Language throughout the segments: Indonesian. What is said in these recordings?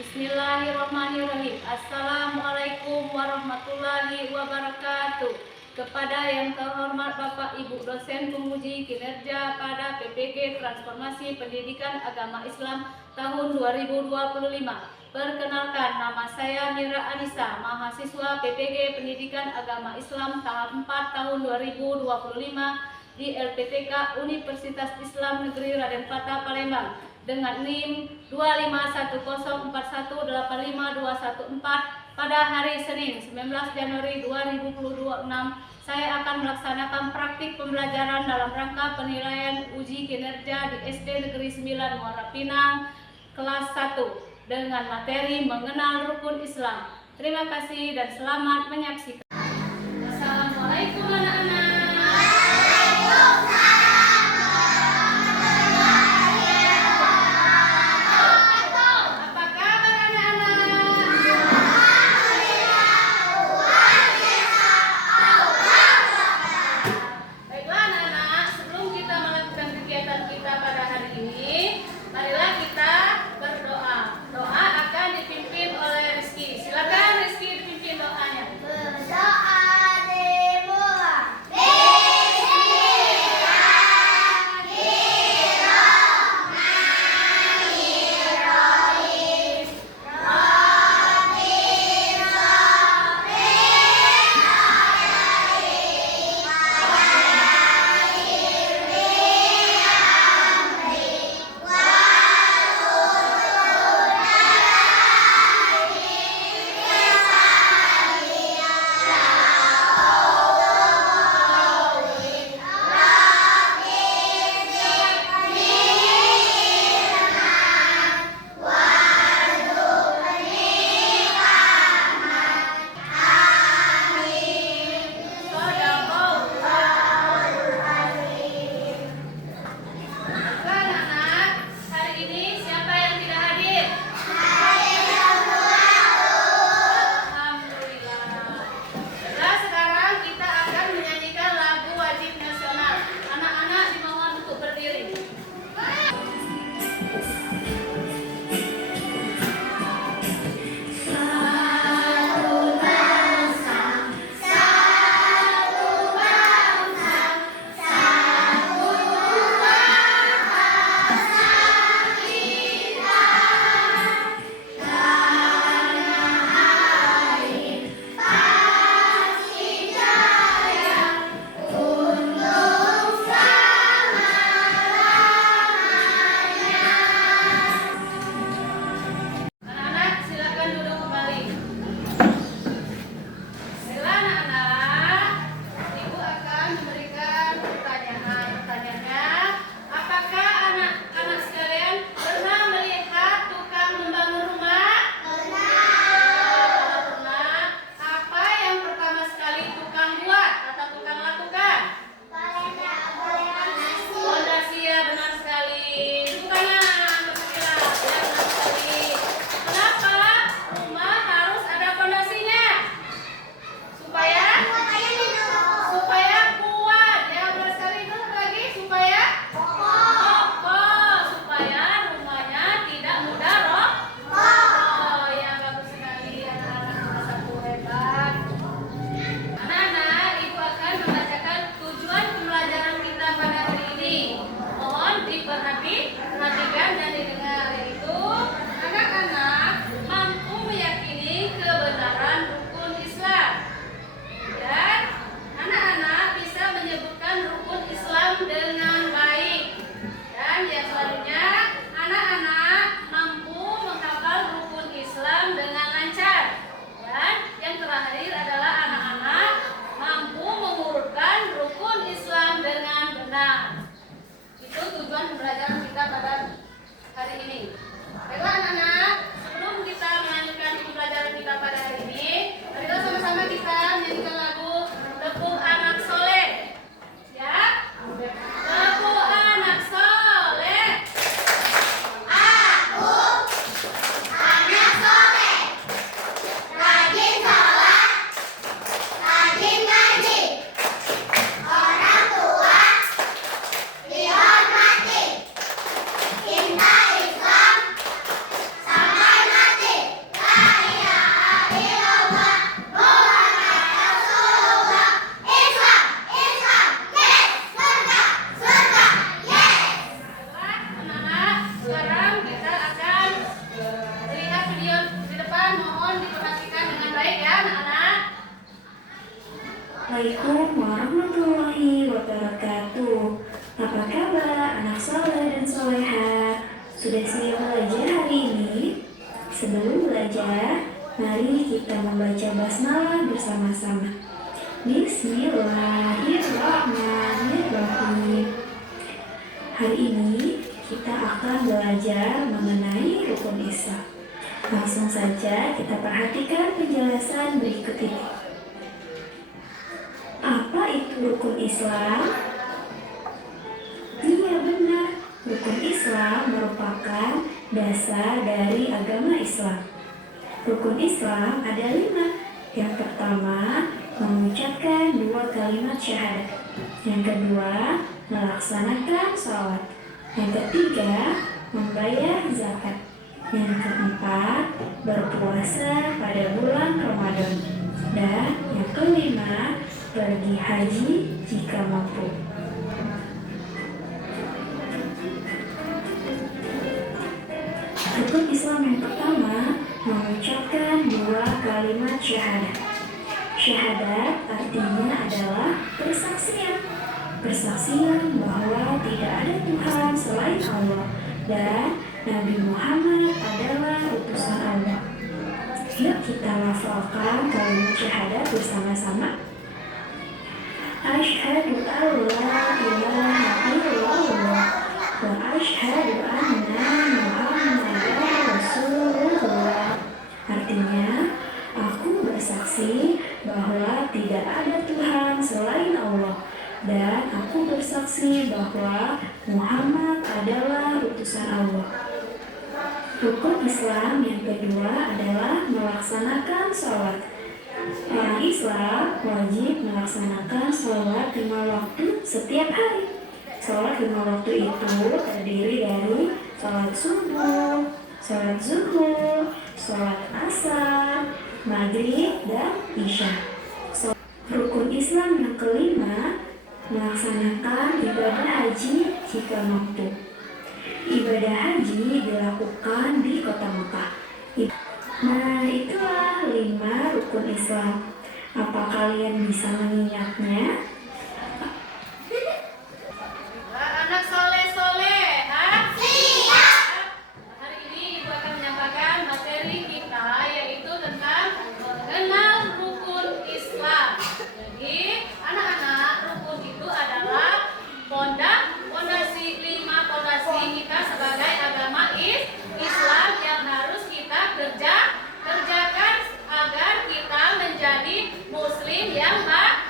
Bismillahirrahmanirrahim. Assalamualaikum warahmatullahi wabarakatuh. Kepada yang terhormat Bapak Ibu dosen penguji kinerja pada PPG Transformasi Pendidikan Agama Islam tahun 2025. Perkenalkan, nama saya Mira Anissa, mahasiswa PPG Pendidikan Agama Islam tahap 4 tahun 2025 di LPTK Universitas Islam Negeri Raden Patah Palembang dengan NIM 25101852114. Pada hari Senin 19 Januari 2026 saya akan melaksanakan praktik pembelajaran dalam rangka penilaian uji kinerja di SD Negeri 9 Muara Pinang kelas 1 dengan materi mengenal rukun Islam. Terima kasih dan selamat menyaksikan. Assalamualaikum anak-anak. Assalamualaikum warahmatullahi wabarakatuh. Apa kabar anak soleh dan soleha? Sudah siap belajar hari ini? Sebelum belajar, mari kita membaca basmalah bersama-sama. Bismillahirrahmanirrahim. Hari ini kita akan belajar mengenai rukun Islam. Langsung saja kita perhatikan penjelasan berikut ini. Apa itu rukun Islam? Iya benar, rukun Islam merupakan dasar dari agama Islam. Rukun Islam ada 5. Yang pertama, mengucapkan 2 kalimat syahadat. Yang kedua, melaksanakan sholat. Yang ketiga, membayar zakat. Yang keempat, berpuasa pada bulan Ramadan. Dan yang kelima, pergi haji jika mampu. Rukun Islam yang pertama, mengucapkan 2 kalimat syahadat. Syahadat artinya adalah persaksian. Persaksian bahwa tidak ada Tuhan selain Allah dan Nabi Muhammad adalah utusan Allah. Yuk kita lafalkan kalimat syahadat bersama-sama. Asyhadu an la ilaha illallah wa asyhadu anna Muhammadan Rasulullah. Artinya, aku bersaksi bahwa tidak ada Tuhan selain Allah dan aku bersaksi bahwa Muhammad adalah utusan Allah. Rukun Islam yang kedua adalah melaksanakan sholat. Orang Islam wajib melaksanakan sholat 5 waktu setiap hari. Sholat 5 waktu itu terdiri dari sholat subuh, sholat zuhur, sholat asar, maghrib, dan isya. Rukun Islam yang kelima, melaksanakan ibadah haji jika mampu. Ibadah haji dilakukan di kota Mekah. Nah, itulah 5 rukun Islam. Apa kalian bisa mengingatnya? Anak soleh-soleha, siap. Hari ini Ibu akan menyampaikan materi kita, yaitu tentang mengenal rukun Islam. Jadi, anak-anak, rukun itu adalah fondasi 5 fondasi kita sebagai agama Islam yang harus kita kerjakan agar kita menjadi muslim yang baik.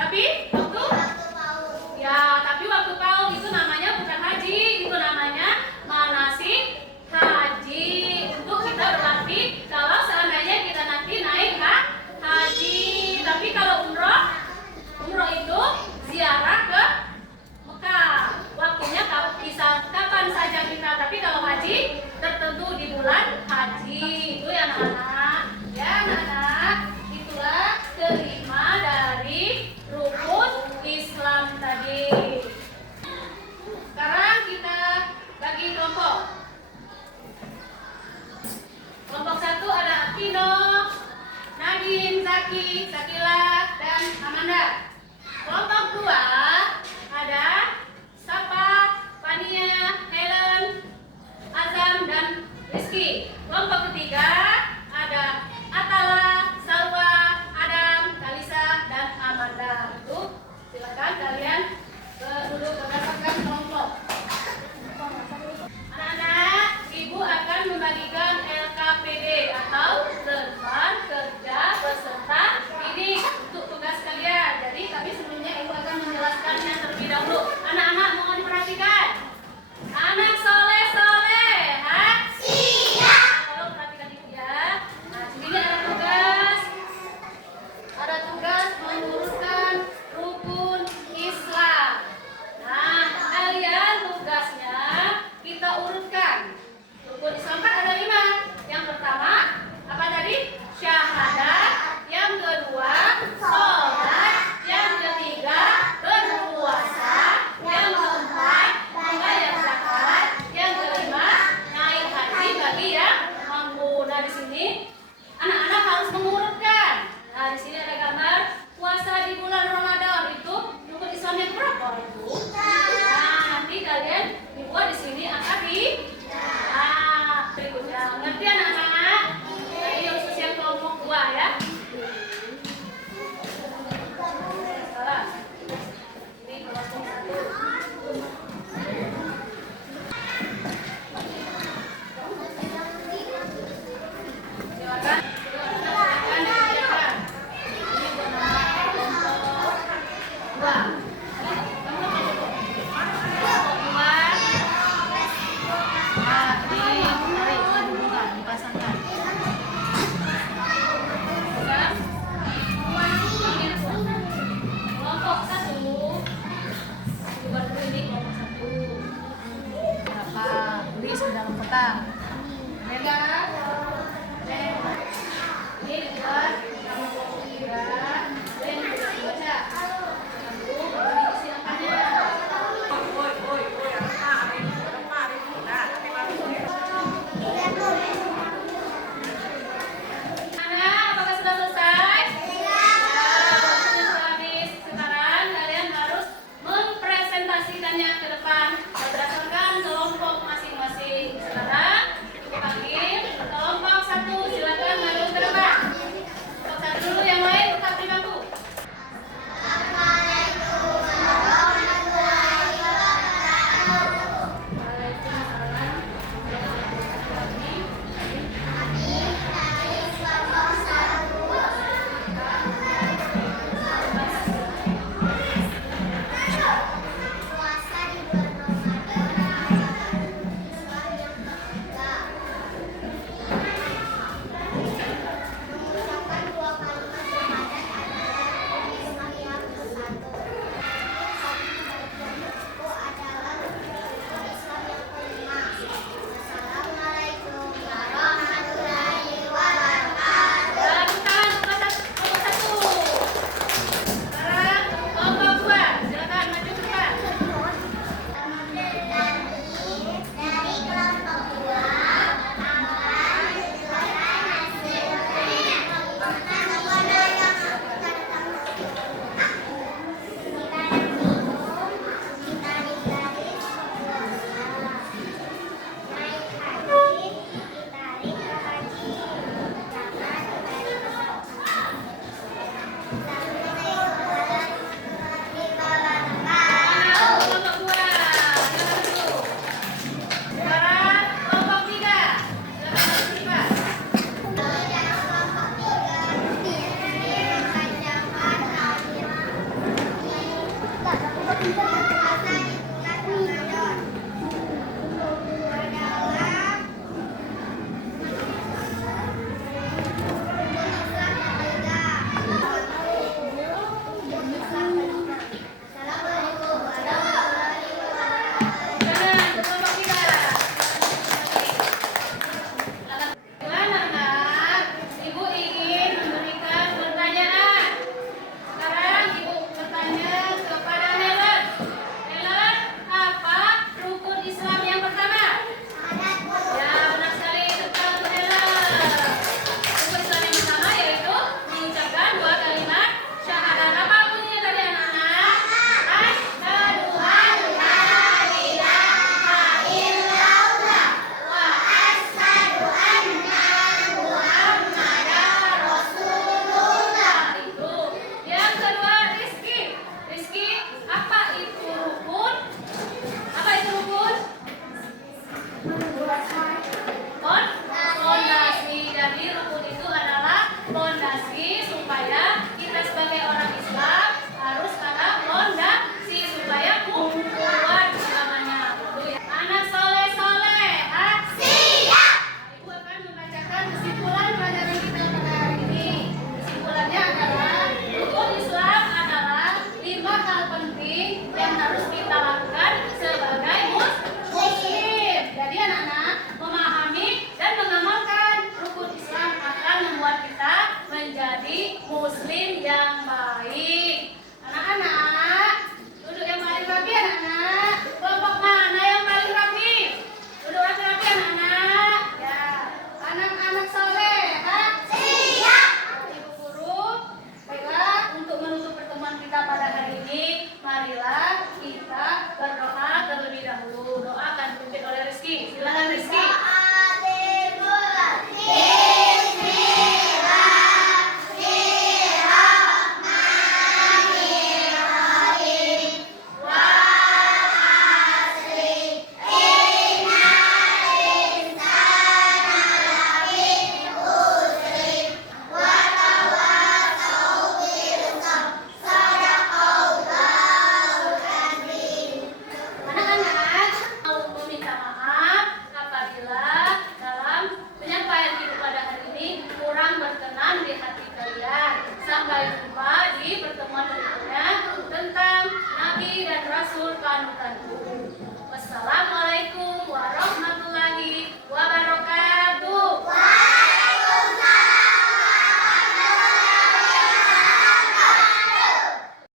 Tapi waktu paut itu namanya bukan haji, itu namanya manasik haji. Untuk kita berarti kalau seandainya kita nanti naik haji. Tapi kalau umroh itu ziarah ke Mekah. Waktunya bisa kapan saja kita. Tapi kalau haji tertentu di bulan haji. Itu ya anak-anak. Ya anak-anak.